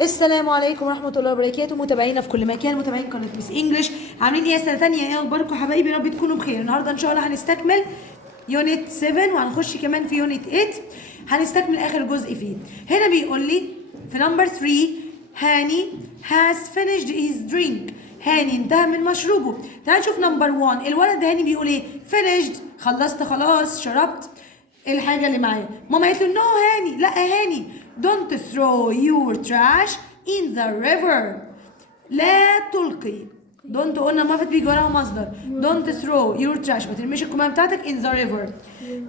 السلام عليكم ورحمة الله وبركاته، متابعينا في كل مكان، متابعين قناة مس انجلش. عاملين ايه يا سنة تانية؟ ايه اخباركم حبايبي؟ رب تكونوا بخير. النهارده ان شاء الله هنستكمل يونت 7 وهنخش كمان في يونت 8. هنستكمل اخر جزء فيه. هنا بيقول لي في نمبر 3 هاني has finished his drink. هاني انتهى من مشروبه. تعالوا نشوف نمبر 1. الولد هاني بيقول ايه؟ finished، خلصت خلاص، شربت الحاجة اللي معايا. ماما قالت له نو هاني، لا يا هاني، don't throw your trash in the river. لا تلقي. don't قلنا ما بيجي وراها مصدر. don't throw your trash، ما ترميش الكمامة بتاعتك in the river.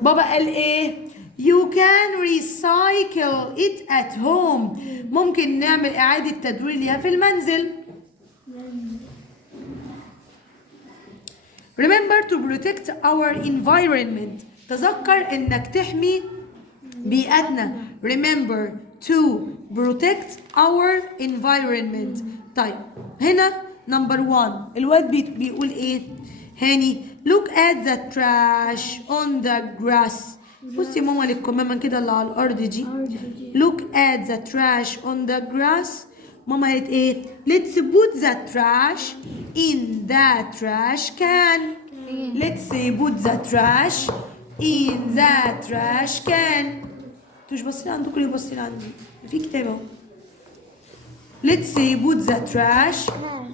بابا قال ايه؟ you can recycle it at home. ممكن نعمل إعادة تدوير ليها في المنزل. remember to protect our environment. تذكر انك تحمي بيئتنا. remember to protect our environment. طيب هنا نمبر 1 الواد بيقول ايه؟ هاني look at the trash on the grass. بصي ماما للكمامة كده اللي على الارض دي. look at the trash on the grass. ماما قالت ايه؟ let's put the trash in the trash can. let's put the trash in the trash can. انتوا مش باصين عندكم ليه باصين عندي؟ في كتاب اهو. let's put the trash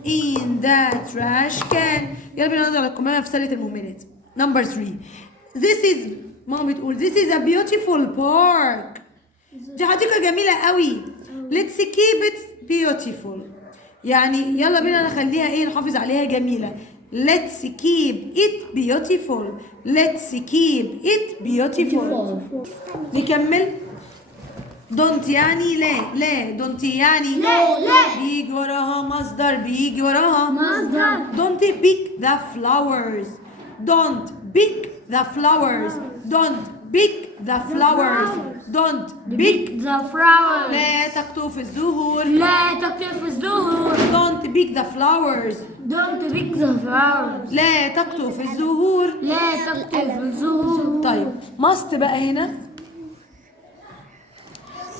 in the trash can. يلا بينا نضع الكمامة في سلة المهملات. نمبر 3 this is، ماما بتقول this is a beautiful park. دي حديقة جميلة قوي. let's keep it beautiful. يعني يلا بينا نخليها ايه؟ نحافظ عليها جميلة. let's keep it beautiful. let's keep it beautiful. نكمل. don't يعني لا don't يعني لا بيجي وراها مصدر، بيجي وراها مصدر. don't pick the flowers. don't pick the flowers. don't pick the flowers. don't pick. the flowers. لا تقطف الزهور. لا تقطف الزهور. don't pick the flowers. don't pick the flowers. لا تقطف الزهور. لا تقطف الزهور. طيب must بقى هنا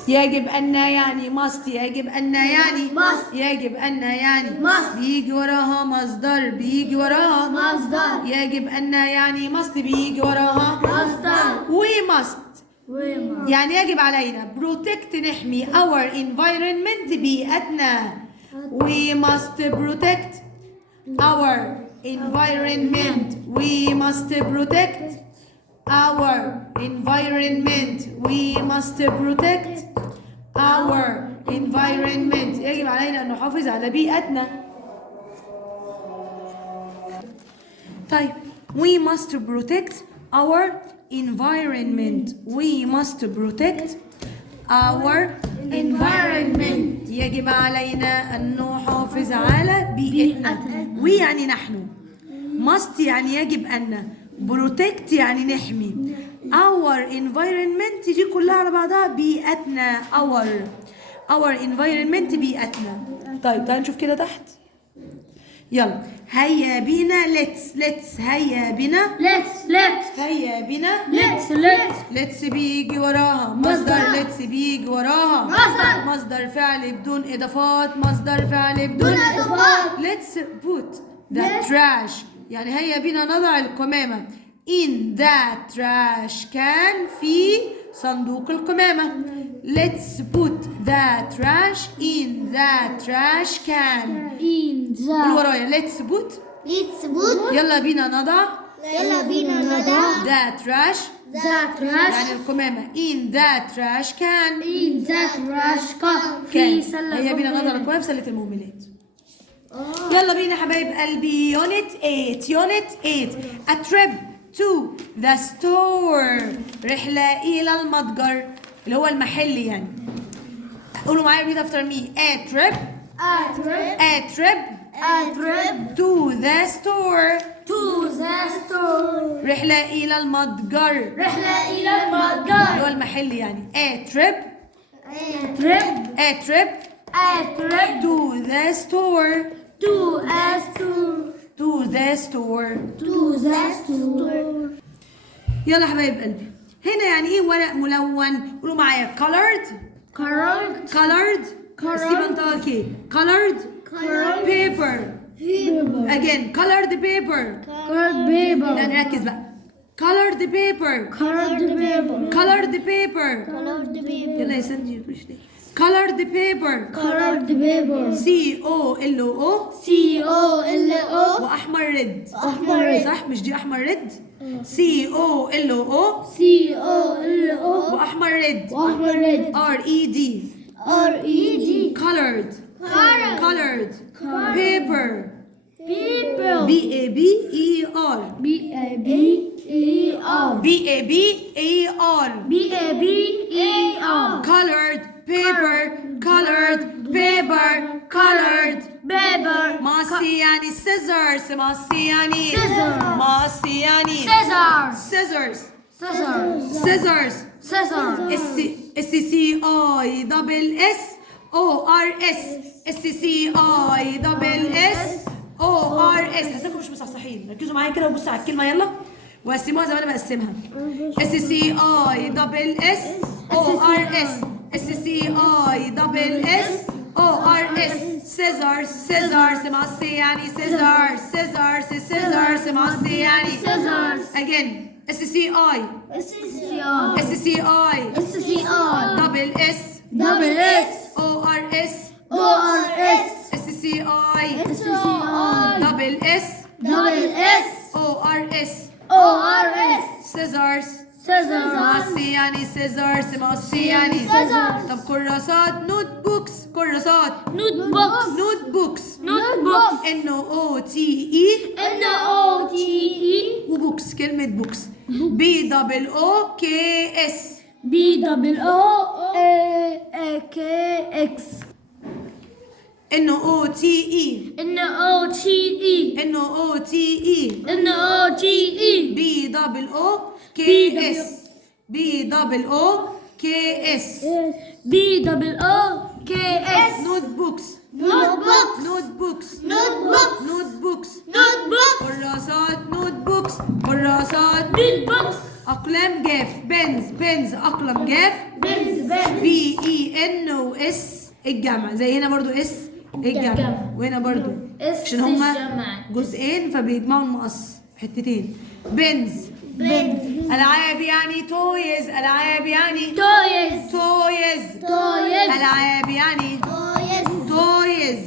يجب أن يعني must، يجب أن يعني must. يجب أن يعني must. بيجي وراها مصدر، بيجي وراها مصدر. يجب أن يعني must بيجي وراها مصدر. we must يعني يجب علينا protect نحمي our environment بيئتنا. we must protect our environment. we must protect our environment. we must protect our environment. يجب علينا أن نحافظ على بيئتنا. طيب we must protect our environment. we must protect our environment. يجب علينا أن نحافظ على بيئتنا. we يعني نحن. must يعني يجب أن. protect يعني نحمي. our environment دي كلها على بعضها بيئتنا. our environment بيئتنا. طيب تعالوا نشوف كده تحت. يلا هيا بينا let's هيا بينا هيا بينا let's بيجي وراها مصدر. let's بيجي وراها مصدر فعل بدون اضافات. مصدر فعل بدون اضافات. let's put the trash يعني هيا بينا نضع القمامة in the trash can في صندوق القمامة. let's put the trash in the trash can. قول ورايا let's put يلا بينا نضع the trash يعني القمامة in the trash can. هيا بينا نضع القمامة في سلة المهملات. يلا بينا حبايب قلبي. يونت 8 a trip to the store. رحلة إلى المتجر اللي هو المحل يعني. قولوا معايا read after me. a trip to the store. رحلة إلى المتجر اللي هو المحل يعني. a trip to the store. يلا حبايب قلبي. هنا يعني ايه ورق ملون؟ قولوا معايا colored منطقة كي. colored paper. again colored paper. لا نركز بقى. colored paper. colored paper. يلا يا سندي مش ليه. colored paper. COLO واحمر ريد. صح مش دي احمر ريد. COLO واحمر ريد. RED. colored paper. BABER. colored paper. ماسي يعني scissors. ماسي يعني scissors. SCCISSORS. حاسسكم مش مصحصحين. ركزوا معايا كده وبصوا على الكلمه يلا وقسموها زي ما انا بقسمها. SCCISSORS. scissors. ماسي يعني scissors. ماسي يعني again. SCCI double S ORS SCCI double S ORS scissors. ماسي يعني scissors. طب كراسات notebooks. NOTE وبوكس. كلمة بوكس. BOOKS NOTE BOOKS notebooks. كراسات كراسات أقلام جاف. بنز أقلم جاف. BENOS الجمع زي هنا برضو اس الجمع وهنا برضو عشان هما جزئين فبيجمعوا المقص حتتين. بنز. ألعاب يعني تويز. ألعاب يعني تويز. ألعاب يعني تويز.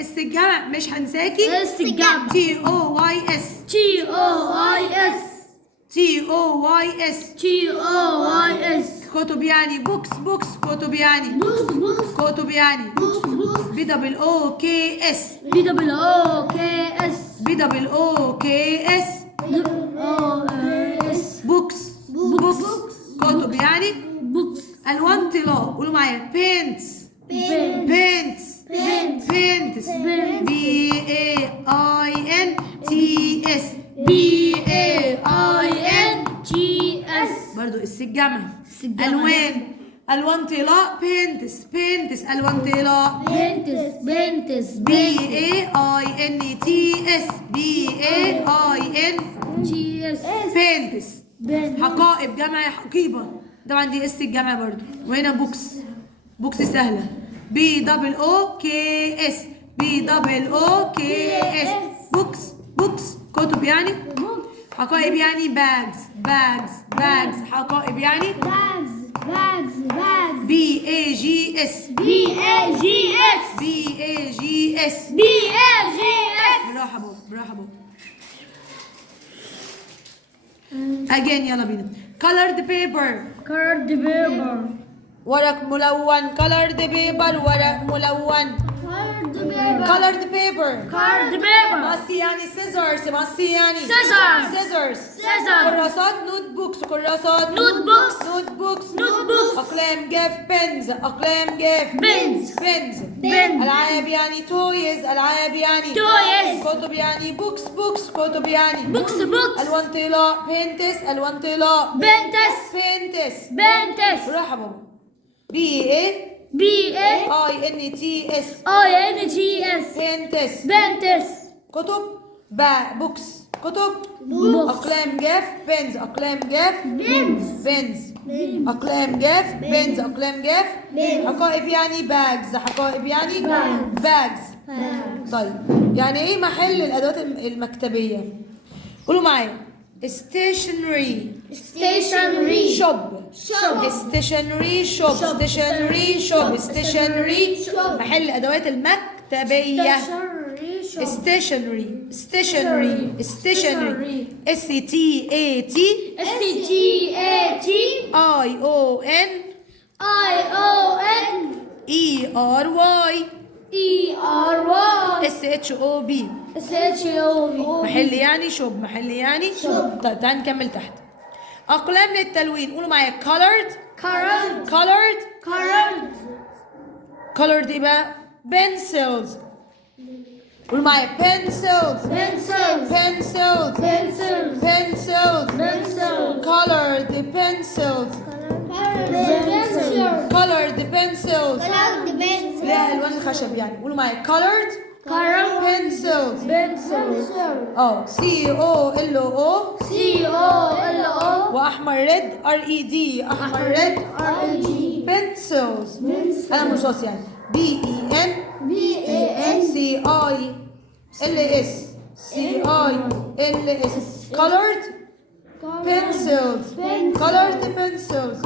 اس الجمع مش هنساكي. TOYS. كتب يعني بوكس. كتب يعني BOOKS بوكس. كتب يعني ألوان طلاء. قولوا معايا paints. BAINTS برضو اس الجمع. ألوان طلاء paints. ألوان طلاء BAINTS paints. حقائب جمع حقيبة. طبعا دي اس الجمع برضو. وهنا بوكس سهلة. BOOKS بوكس. كتب يعني حقائب يعني bags. حقائب يعني BAGS براحة بو. again يلا بينا. colored paper ورق ملون. colored paper ورق ملون. colored paper ماسي يعني scissors. كراسات notebooks. أقلام جاف. بنز. ألعاب يعني تويز. كتب يعني بوكس. كتب يعني ألوان طلاء paints. براحة بابا. BAINTS paints. كتب بوكس. أقلام جاف. بنز. أقلام جاف. بنز أقلام جاف. حقائب يعني باجز. حقائب يعني باجز. طيب يعني ايه محل الأدوات المكتبية؟ قولوا معايا stationery Stationery. shop. Shop. stationery shop. stationery shop. stationery محل الأدوات المكتبية. stationery stationery stationery STAT STAT ION ION ERY ERY SHOP SHOP. محل يعني شوب. محل يعني شوب. طيب تعالى نكمل تحت. أقلام للتلوين. قولوا معايا colored Current. colored Current. colored ايه بقى؟ pencils. قولوا معايا pencils Pencils. pencils Pencils. pencils Pencils. colored pencils colored pencils اللي هي ألوان الخشب يعني. قولوا معايا colored Current. pencils. Pencils. COLO COLO وأحمر red RED أحمر red RG. pencils قلم رصاص يعني BEN CILS colored pencils colored pencils.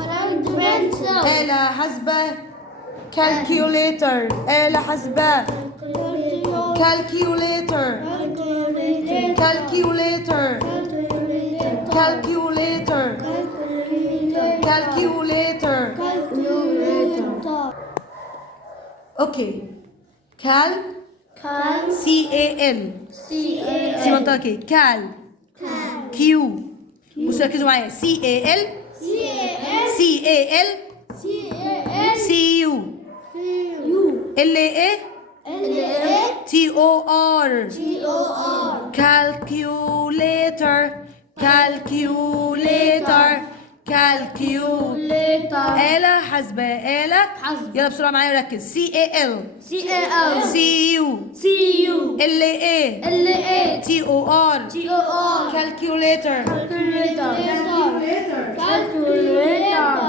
آلة حاسبة calculator آلة حاسبة calculator calculator calculator calculator. اوكي CAL CAL سي منطقة كي CAL Q. بصوا ركزوا معايا CAL CAL CU LA TOR calculator calculator calculator. آلة حاسبة آلة حاسبة. يلا بسرعة معايا ركز CAL CU LA TOR calculator.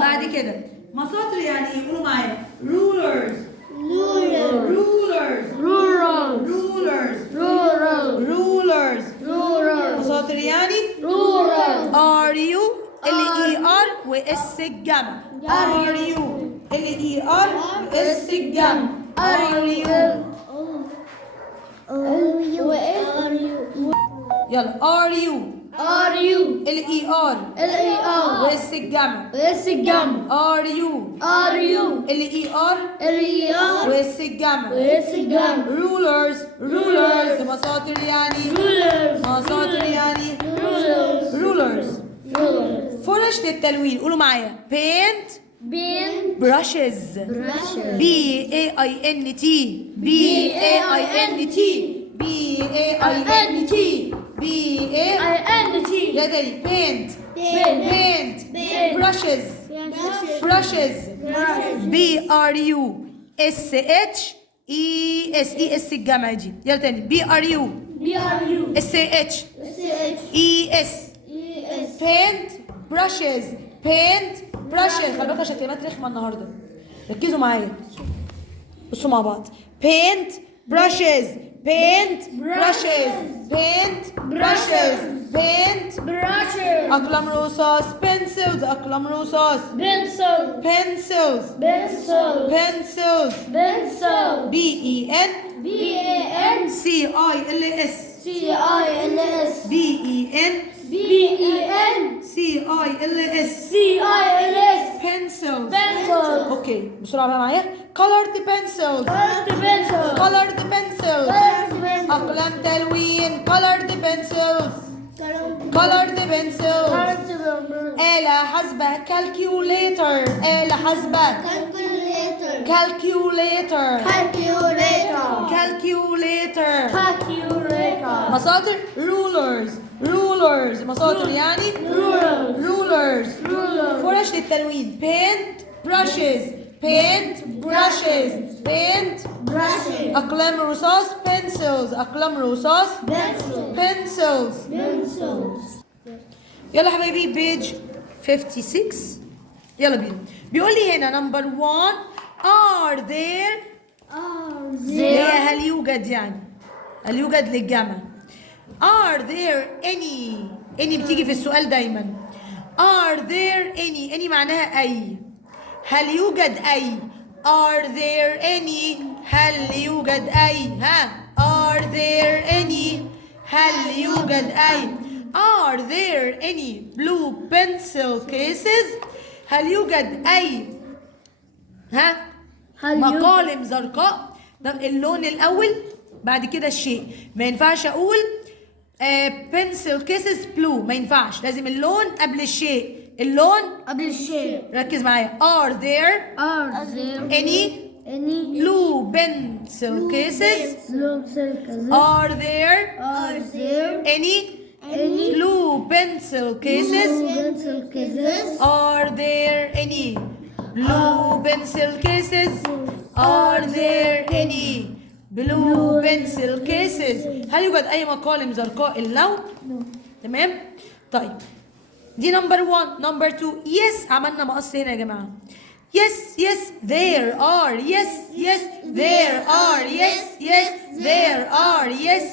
بعد كده مساطر يعني ايه؟ قولوا معايا rulers مساطر يعني RU LER وإس الجمع RU LER وإس الجمع RU. يلا RU LER وإس الجمع RU LER وإس الجمع rulers مساطر يعني rulers. فرش للتلوين. قولوا معايا paint brushes BAINT يا تاني paint brushes BRUSHES الجمع دي. يلا تاني BRUSHES paint brushes خلي بالك عشان كلمات رخمة النهارده. ركزوا معايا بصوا مع بعض paint brushes أقلام رصاص pencils أقلام رصاص pencils BEN CILS pencils. اوكي بسرعة بقى معايا colored pencils أقلام تلوين colored pencils آلة حاسبة calculator مساطر rulers مساطر يعني rulers. فرش للتلوين paint brushes أقلام رصاص pencils يلا حبايبي page 56 يلا بينا. بيقول لي هنا نمبر 1 are there اللي هي هل يوجد، يعني هل يوجد للجمع. are there any بتيجي في السؤال دايما. are there any معناها أي. هل يوجد أي. are there any هل يوجد أي. ها are there any هل يوجد أي. are there any blue pencil cases هل يوجد أي ها مقالم زرقاء. ده اللون الأول بعد كده الشيء. ما ينفعش أقول pencil cases blue، ما ينفعش، لازم اللون قبل الشيء. اللون قبل الشيء. ركز معايا. are there Are there any blue pencil cases. are there Are there any any blue pencil cases. pencil cases? are there any blue pencil cases. are there any blue pencil cases هل يوجد أي مقالم زرقاء اللون؟ تمام؟ طيب دي نمبر 1. نمبر 2 yes عملنا مقص هنا يا جماعة. yes there are. yes there are. yes there are. yes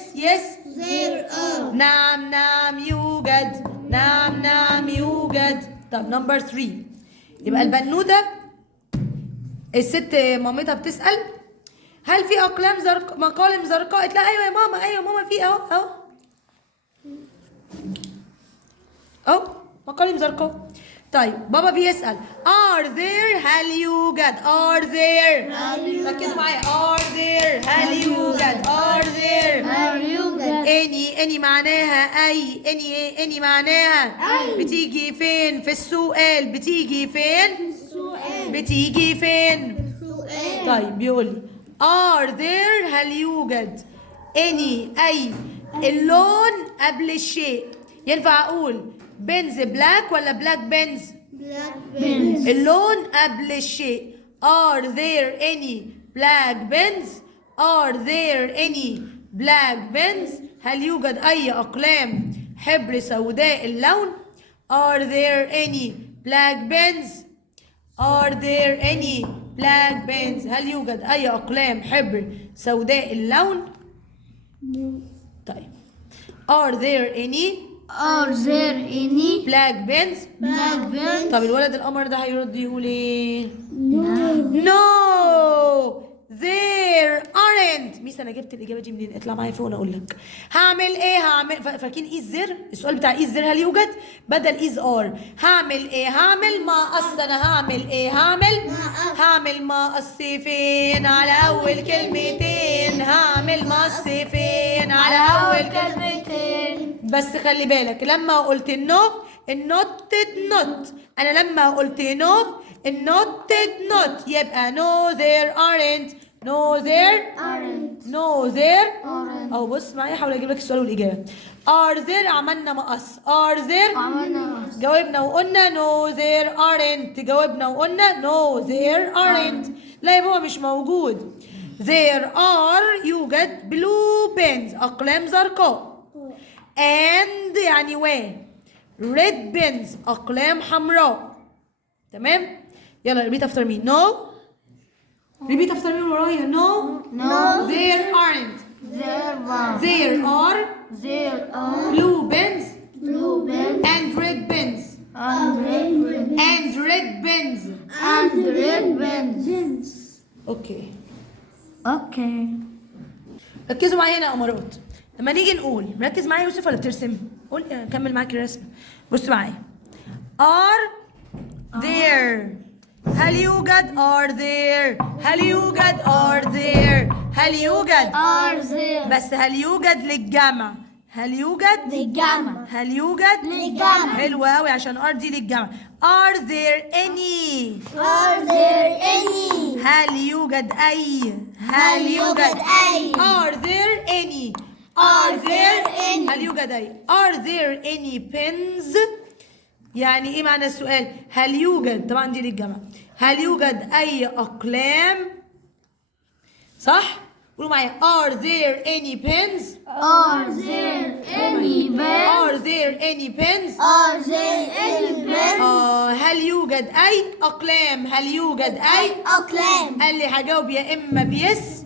There are. نعم يوجد. نعم يوجد. طب نمبر 3 يبقى البنوتة الست مامتها بتسأل هل في أقلام زرقاء مقالم زرقاء؟ قالت لها أيوة يا ماما، أيوة يا ماما في أهو مقالم زرقاء. طيب بابا بيسأل are there هل يوجد. are there ركزوا معايا. are there هل يوجد. are there Are you any معناها أي. any معناها بتيجي فين في السؤال. بتيجي فين. بتيجي فين. طيب بيقول لي are there هل يوجد any أي اللون قبل الشيء. ينفع أقول بنز بلاك ولا بلاك بنز؟ black pens? اللون قبل الشيء. are there any black pens. are there any black pens هل يوجد أي أقلام حبر سوداء اللون. are there any black pens. are there any black pens هل يوجد أي أقلام حبر سوداء اللون. طيب are there any Are there any black pens. black pens? طب الولد القمر ده هيرد يقول ايه؟ No. No there aren't. ميس انا جبت الاجابه دي منين؟ اطلع معايا فوق وانا اقول لك. هعمل ايه؟ فاكرين ايز زر؟ السؤال بتاع ايز زر هل يوجد بدل ايز ار. هعمل ايه؟ هعمل مقص. انا هعمل ايه؟ هعمل مقص فين على اول كلمتين. هعمل مقص فين على اول كلمتين. بس خلي بالك لما قلت نو النوت نوت. انا لما قلت نو النوت نوت يبقى no there aren't. no there Aren't. اهو بص معايا حاول اجيب لك السؤال والاجابه. are there عملنا مقص. are there عملنا جاوبنا وقلنا no there aren't. جاوبنا وقلنا no there aren't. لا يا بابا مش موجود. there are يوجد blue pens أقلام زرقاء. and يعني و red pens أقلام حمراء. تمام يلا repeat after me. no repeat after me ورايا. no there aren't. There are there are blue pens blue pens and red pens and red pens. and red pens. And red pens. اوكي Okay. ركزوا معايا هنا يا امارات. لما نيجي نقول مركز معايا يوسف ولا بترسم؟ قول كمل معاك الرسم. بص معايا are there هل يوجد. are there هل يوجد. are there هل يوجد. Are there بس هل يوجد للجمع. هل يوجد للجمع. هل يوجد للجمع. حلو قوي عشان ار دي للجمع. are there any Are there any هل يوجد أي. هل يوجد أي are there any Are there any هل يوجد أي. are there any pens يعني إيه معنى السؤال؟ هل يوجد طبعا دي للجمع. هل يوجد أي أقلام صح قولوا معايا are there any pens Are there any pens? are there any pens Are there any pens? هل يوجد أي أقلام هل يوجد أي أقلام. قال لي هجاوب يا إما بيس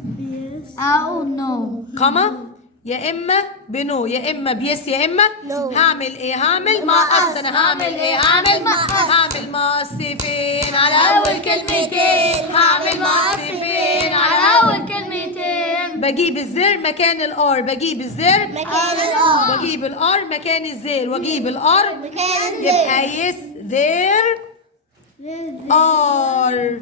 أو no. كما يا إما بنو يا إما بيس يا إما No. هعمل إيه هعمل مقص أنا هعمل إيه هعمل هعمل مقص فين على أول كلمتين هعمل مقص فين على أول كلمتين. بجيب الزر مكان الار بجيب الزر مكان الآر. واجيب الار مكان الزير واجيب الار مكان الزر. يبقى yes there are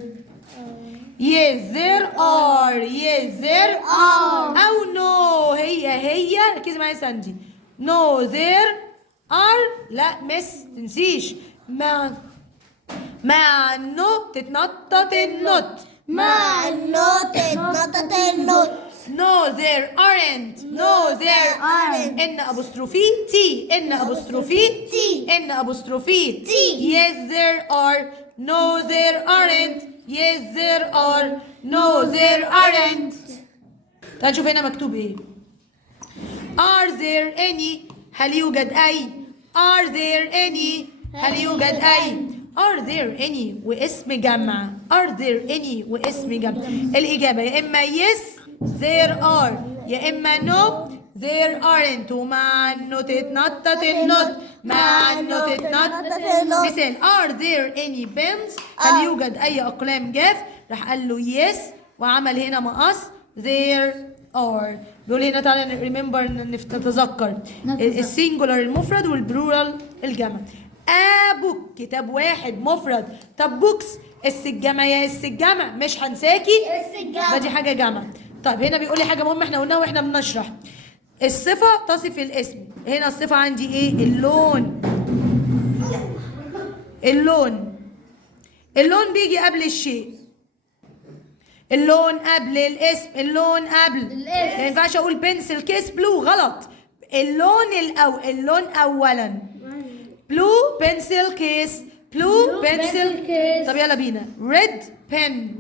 yes there are yes there are. أو no هي ركزي معايا ساندي no there are لا مس تنسيش مع النو تتنطط النوت مع النوت اتنطط النوت. no there aren't no there aren't. ان أبوستروفي تي ان أبوستروفي T. ان أبوستروفي T. yes there are no there aren't yes there are no there aren't تعال نشوف هنا مكتوب ايه are there any هل يوجد أي are there any هل يوجد أي are there any واسم جمع are there any واسم جمع الإجابة يا إما yes there are يا إما no there aren't ومع النو تتنطط النوت مع النو تتنطط مثال are there any pens هل يوجد أي أقلام جاف راح قال له yes وعمل هنا مقص there are بيقول هنا تعالى remember نتذكر السينجولار المفرد والبلورال الجمع بوك كتاب واحد مفرد طب بوكس الجمع يا الجمع مش هنساكي الجمع. دي حاجه جمع طيب هنا بيقول لي حاجه مهمه احنا قلناها واحنا بنشرح الصفه تصف الاسم هنا الصفه عندي ايه اللون اللون بيجي قبل الشيء اللون قبل الاسم اللون قبل ما ينفعش اقول بنسل كيس بلو غلط اللون اولا بلو بنسل كيس بلو بنسل case. طب يلا بينا ريد بن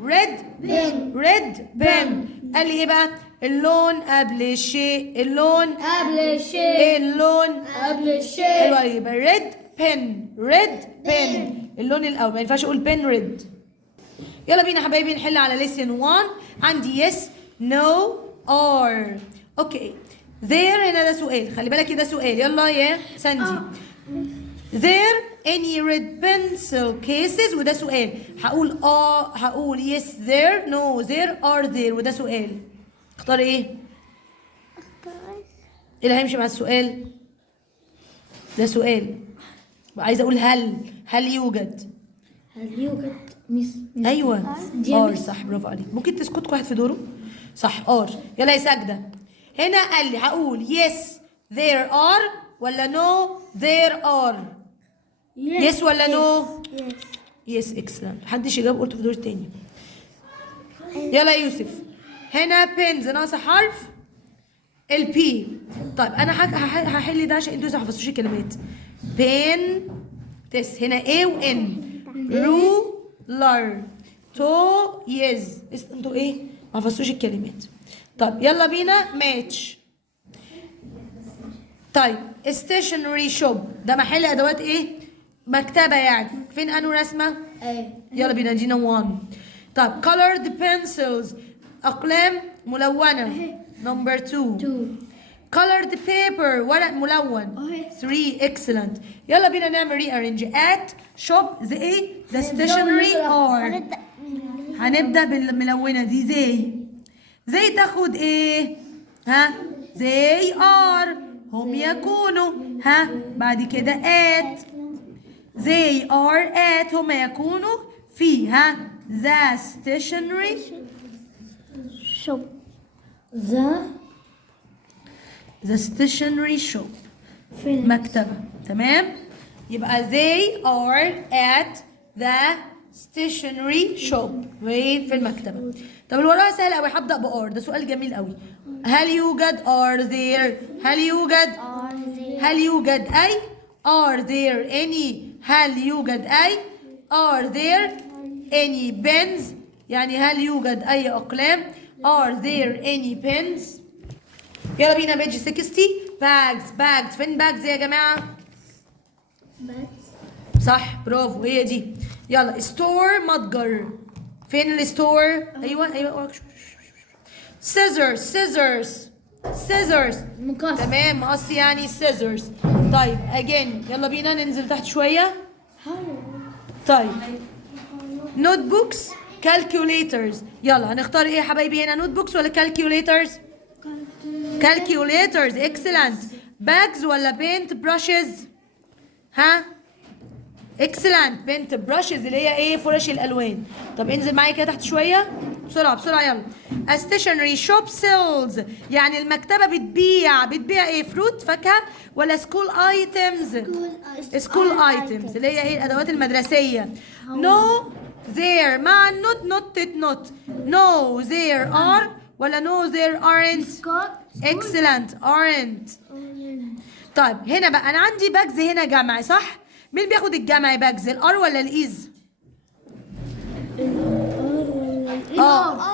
ريد بن قال لي ايه بقى اللون قبل الشيء اللون قبل الشيء. اللون قبل الشيء. حلو عليك يبقى ريد بن اللون الاول ما ينفعش اقول بن ريد يلا بينا حبايبي نحل على ليسن 1 عندي yes no or اوكي there هنا ده سؤال خلي بالك ده سؤال يلا يا ساندي there any red pencil cases وده سؤال هقول yes there no there are there وده سؤال اختار ايه؟ ايه اللي هيمشي مع السؤال؟ ده سؤال عايزه اقول هل يوجد ايوه صح برافو عليك ممكن تسكت واحد في دوره صح يلا يا ساجده هنا قال لي هقول yes there are ولا no there are yes ولا no yes excellent محدش يجاوب قلته في دور تاني يلا يا يوسف هنا بنز ناقصه حرف البي طيب انا هحل ده عشان انتوا ما حفظتوش الكلمات بين تس هنا A و N رولر تو يز انتوا ايه ما حفظتوش الكلمات طب يلا بينا ماتش طيب stationery shop ده محل ادوات ايه مكتبه يعني فين انو رسمه يلا بينا دينا 1 طب colored pencils اقلام ملونه نمبر 2 colored paper ورق ملون 3 excellent يلا بينا نعمل rearrange at shop the stationery are هنبدأ بالملونة دي زي تاخد ايه ها they are هم يكونوا ها بعد كده at they are at هم يكونوا في ها the stationery shop. the stationery shop مكتبة تمام يبقى they are at the stationery shop في المكتبة طب اللي وراها سهل قوي هبدأ بار ده سؤال جميل قوي هل يوجد are there هل يوجد أي are there any هل يوجد أي are there any pens يعني هل يوجد أي أقلام are there any pens يلا بينا بيج 60 bags فين bags يا جماعة صح برافو هي دي يلا ستور متجر فين الستور ايوه scissors مقص تمام مقص يعني scissors طيب again يلا بينا ننزل تحت شوية طيب نوت بوكس calculators يلا هنختار ايه يا حبايبي هنا نوت بوكس ولا calculators calculators excellent bags ولا paint brushes ها excellent paint brushes اللي هي ايه فرش الالوان طب انزل معايا كده تحت شويه بسرعه يلا a stationery shop sells يعني المكتبه بتبيع ايه فروت فاكهه ولا school items school items اللي هي ايه الادوات المدرسيه no there مع not no there are ولا no there aren't excellent aren't طيب هنا بقى انا عندي باجز هنا جمع صح مين بياخد الجمع باجز الار ولا الايز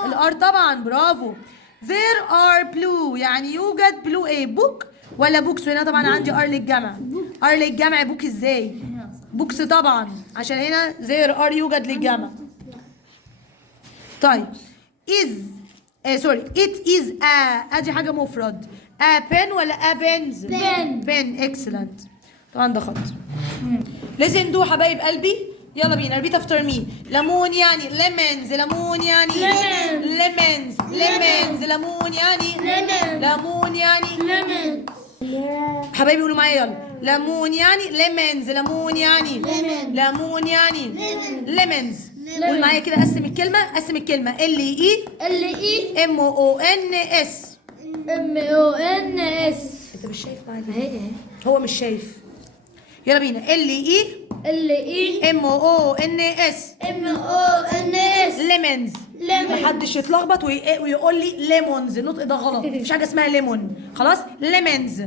الار طبعا برافو there are blue يعني يوجد blue ايه بوك ولا بوكس هنا طبعا عندي ار للجمع ار للجمع بوك ازاي بوكس طبعا عشان هنا there are يوجد للجمع طيب is سوري it is a ادي حاجه مفرد a pen ولا a pens pen excellent طبعا ده خط listen do حبايب قلبي يلا بينا repeat after me ليمون يعني lemons ليمون يعني lemons ليمون يعني ليمون يعني حبايبي قولوا معايا يلا ليمون يعني lemons ليمون يعني ليمون يعني lemons قول معايا كده قسم الكلمه ال اي ام او ان اس انت مش شايف معايا هو مش شايف يلا بينا ال اي ام او ان اس ليمونز محدش يتلخبط ويقول لي ليمونز النطق ده غلط مفيش حاجه اسمها ليمون خلاص ليمونز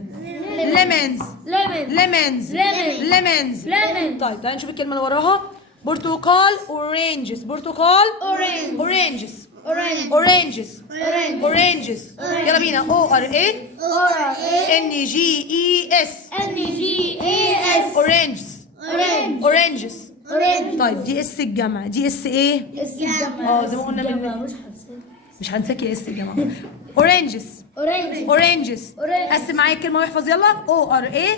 طيب تعالى نشوف الكلمه اللي وراها برتقال اورانجز يلا بينا او ار اي ان جي اي اس اورانجز طيب دي اس الجمع دي اس ايه زي ما قلنا مش هنساك يا اس الجمع اورانجز قسم معايا الكلمه واحفظ يلا او ار اي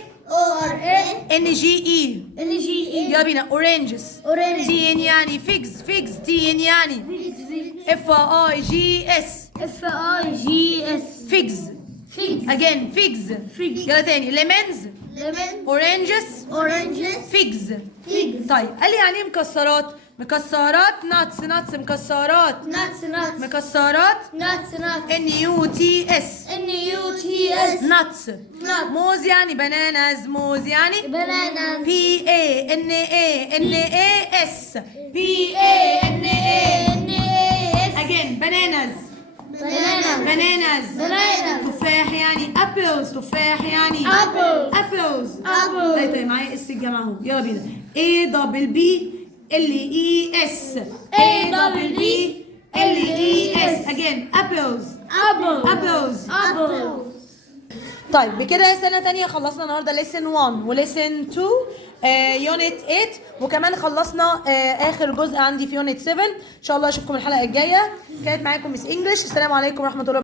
ان جي اي يلا بينا اورانجز تي ان يعني فيجز تي ان يعني اف اي جي اس فيجز again فيجز يلا تاني ليمونز اورانجز فيجز طيب قال لي يعني ايه مكسرات ناتس مكسرات ان يو تي اس ناتس موز يعني باناناز بي اي ان اي اس again باناناز تفاح يعني ابلز طيب معايا اس الجمع اهو يلا بينا اي دبل بي ال اي اس again apples طيب بكده سنة تانية خلصنا النهارده lesson 1 و lesson 2 unit 8 وكمان خلصنا اخر جزء عندي في unit 7 ان شاء الله اشوفكم الحلقة الجاية كانت معاكم مس انجلش السلام عليكم ورحمة الله